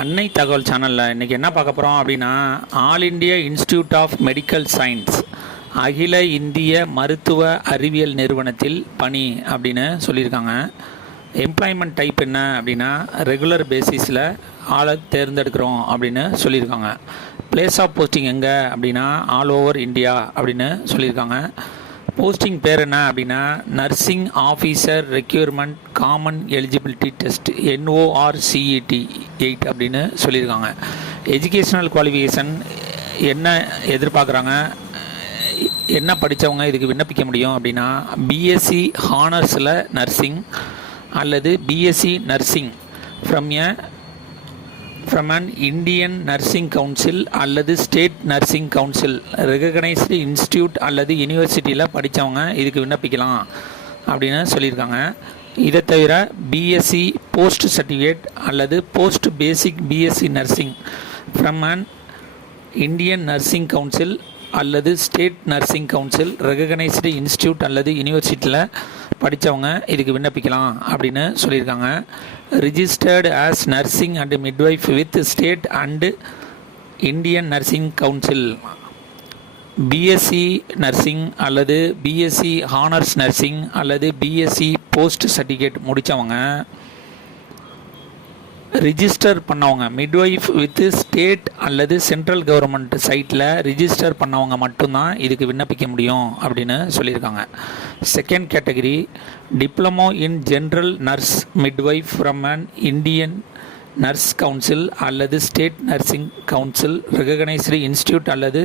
அன்னை தகவல் சேனலில் இன்றைக்கி என்ன பார்க்க போகிறோம் அப்படின்னா, all India institute of medical science அகில இந்திய மருத்துவ அறிவியல் நிறுவனத்தில் பணி அப்படின்னு சொல்லியிருக்காங்க. எம்ப்ளாய்மெண்ட் டைப் என்ன அப்படின்னா, ரெகுலர் பேசிஸில் ஆளை தேர்ந்தெடுக்கிறோம் அப்படின்னு சொல்லியிருக்காங்க. பிளேஸ் ஆஃப் போஸ்டிங் எங்கே அப்படின்னா, ஆல் ஓவர் இந்தியா அப்படின்னு சொல்லியிருக்காங்க. போஸ்டிங் பேர் என்ன அப்படின்னா, nursing officer requirement common eligibility test NORCET 8 அப்படின்னு சொல்லியிருக்காங்க. எஜுகேஷ்னல் குவாலிஃபிகேஷன் என்ன எதிர்பார்க்குறாங்க, என்ன படித்தவங்க இதுக்கு விண்ணப்பிக்க முடியும் அப்படின்னா, பிஎஸ்சி ஹானர்ஸில் நர்சிங் அல்லது BSc nursing from an Indian nursing council அல்லது state nursing council recognised institute அல்லது யூனிவர்சிட்டியில் படித்தவங்க இதுக்கு விண்ணப்பிக்கலாம் அப்படின்னு சொல்லியிருக்காங்க. இதை தவிர பிஎஸ்சி போஸ்ட் சர்டிஃபிகேட் அல்லது post basic BSc nursing from an Indian nursing council அல்லது state nursing council recognised institute அல்லது யூனிவர்சிட்டியில் படித்தவங்க இதுக்கு விண்ணப்பிக்கலாம் அப்படின்னு சொல்லியிருக்காங்க. Registered as nursing and midwife with state and Indian nursing council BSc nursing அல்லது பிஎஸ்சி ஹானர்ஸ் நர்சிங் அல்லது பிஎஸ்சி போஸ்ட் சர்டிஃபிகேட் முடித்தவங்க, ரிஜிஸ்டர் பண்ணவங்க, மிட்வைஃப் வித் ஸ்டேட் அல்லது சென்ட்ரல் கவர்மெண்ட் சைட்டில் ரிஜிஸ்டர் பண்ணவங்க மட்டும்தான் இதுக்கு விண்ணப்பிக்க முடியும் அப்படின்னு சொல்லியிருக்காங்க. Second category, diploma in general nurse midwife from an Indian nurse council அல்லது state nursing council recognised institute அல்லது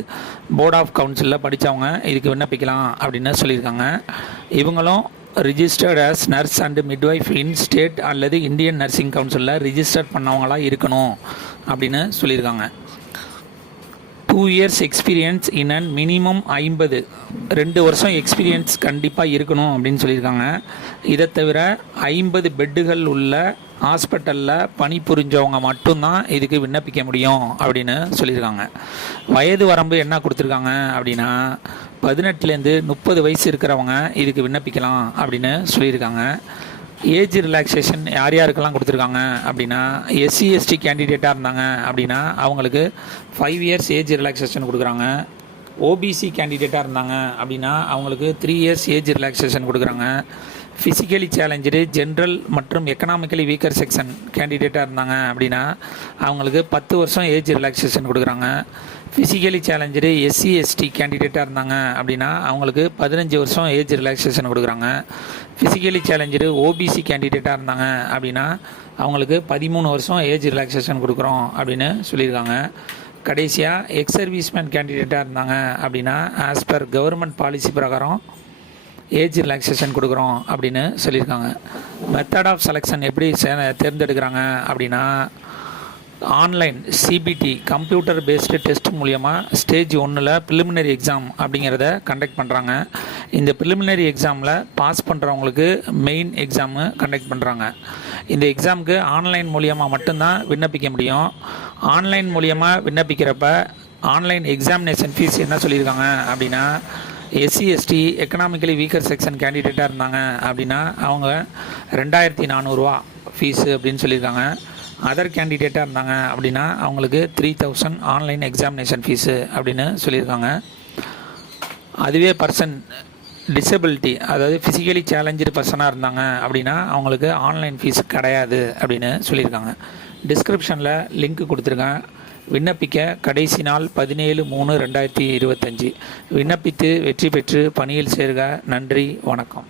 போர்ட் ஆஃப் கவுன்சிலில் படித்தவங்க இதுக்கு விண்ணப்பிக்கலாம் அப்படின்னு சொல்லியிருக்காங்க. இவங்களும் registered as nurse and midwife in state அல்லது இந்தியன் நர்சிங் கவுன்சிலில் ரிஜிஸ்டர் பண்ணவங்களாக இருக்கணும் அப்படின்னு சொல்லியிருக்காங்க. 2 years experience in and minimum 2 வருஷம் எக்ஸ்பீரியன்ஸ் கண்டிப்பாக இருக்கணும் அப்படின்னு சொல்லியிருக்காங்க. இதை தவிர 50 பெட்டுகள் உள்ள ஹாஸ்பிட்டலில் பணிபுரிஞ்சவங்க மட்டும்தான் இதுக்கு விண்ணப்பிக்க முடியும் அப்படின்னு சொல்லியிருக்காங்க. வயது வரம்பு என்ன கொடுத்துருக்காங்க அப்படின்னா, 18லேருந்து 30 வயசு இருக்கிறவங்க இதுக்கு விண்ணப்பிக்கலாம் அப்படின்னு சொல்லியிருக்காங்க. ஏஜ் ரிலாக்ஸேஷன் யார் யாருக்கெல்லாம் கொடுத்துருக்காங்க அப்படின்னா, SC/ST கேண்டிடேட்டாக இருந்தாங்க அப்படின்னா அவங்களுக்கு 5 years ஏஜ் ரிலாக்ஸேஷன் கொடுக்குறாங்க. OBC கேண்டிடேட்டாக இருந்தாங்க அப்படின்னா அவங்களுக்கு 3 years ஏஜ் ரிலாக்ஸேஷன் கொடுக்குறாங்க. ஃபிசிக்கலி சேலஞ்சு ஜென்ரல் மற்றும் எக்கனாமிக்கலி வீக்கர் செக்ஷன் கேண்டிடேட்டாக இருந்தாங்க அப்படின்னா அவங்களுக்கு 10 வருஷம் ஏஜ் ரிலாக்ஸேஷன் கொடுக்குறாங்க. ஃபிசிக்கலி சேலஞ்சு SC/ST கேண்டிடேட்டாக இருந்தாங்க அப்படின்னா அவங்களுக்கு 15 வருஷம் ஏஜ் ரிலாக்ஸேஷன் கொடுக்குறாங்க. ஃபிசிக்கலி சேலஞ்சு OBC கேண்டிடேட்டாக இருந்தாங்க அப்படின்னா அவங்களுக்கு 13 வருஷம் ஏஜ் ரிலாக்ஸேஷன் கொடுக்குறோம் அப்படின்னு சொல்லியிருக்காங்க. கடைசியாக எக்ஸ் சர்வீஸ்மேன் கேண்டிடேட்டாக இருந்தாங்க அப்படின்னா ஆஸ் பர் கவர்மெண்ட் பாலிசி பிரகாரம் ஏஜ் ரிலாக்ஸேஷன் கொடுக்குறோம் அப்படின்னு சொல்லியிருக்காங்க. மெத்தட் ஆஃப் செலெக்ஷன் எப்படி தேர்ந்தெடுக்கிறாங்க அப்படின்னா, online CBT computer based test மூலியமாக ஸ்டேஜ் 1ல் ப்ரிலிமினரி எக்ஸாம் அப்படிங்கிறத கண்டக்ட் பண்ணுறாங்க. இந்த ப்ரிலிமினரி எக்ஸாமில் பாஸ் பண்ணுறவங்களுக்கு மெயின் எக்ஸாமு கண்டக்ட் பண்ணுறாங்க. இந்த எக்ஸாமுக்கு ஆன்லைன் மூலியமாக மட்டும்தான் விண்ணப்பிக்க முடியும். ஆன்லைன் மூலியமாக விண்ணப்பிக்கிறப்ப ஆன்லைன் எக்ஸாமினேஷன் ஃபீஸ் என்ன சொல்லியிருக்காங்க அப்படின்னா, SC/ST எக்கனாமிக்கலி வீக்கர் செக்ஷன் கேண்டிடேட்டாக இருந்தாங்க அப்படின்னா அவங்க 2400 ஃபீஸு அப்படின்னு சொல்லியிருக்காங்க. அதர் கேண்டிடேட்டாக இருந்தாங்க அப்படின்னா அவங்களுக்கு 3000 ஆன்லைன் எக்ஸாமினேஷன் ஃபீஸு அப்படின்னு சொல்லியிருக்காங்க. அதுவே பர்சன் டிசபிலிட்டி, அதாவது ஃபிசிக்கலி சேலஞ்சு பர்சனாக இருந்தாங்க அப்படின்னா அவங்களுக்கு ஆன்லைன் ஃபீஸ் கிடையாது அப்படின்னு சொல்லியிருக்காங்க. டிஸ்கிரிப்ஷனில் லிங்க் கொடுத்துருக்கேன். விண்ணப்பிக்க கடைசி நாள் 17/3/2025. விண்ணப்பித்து வெற்றி பெற்று பணியில் சேர்க. நன்றி, வணக்கம்.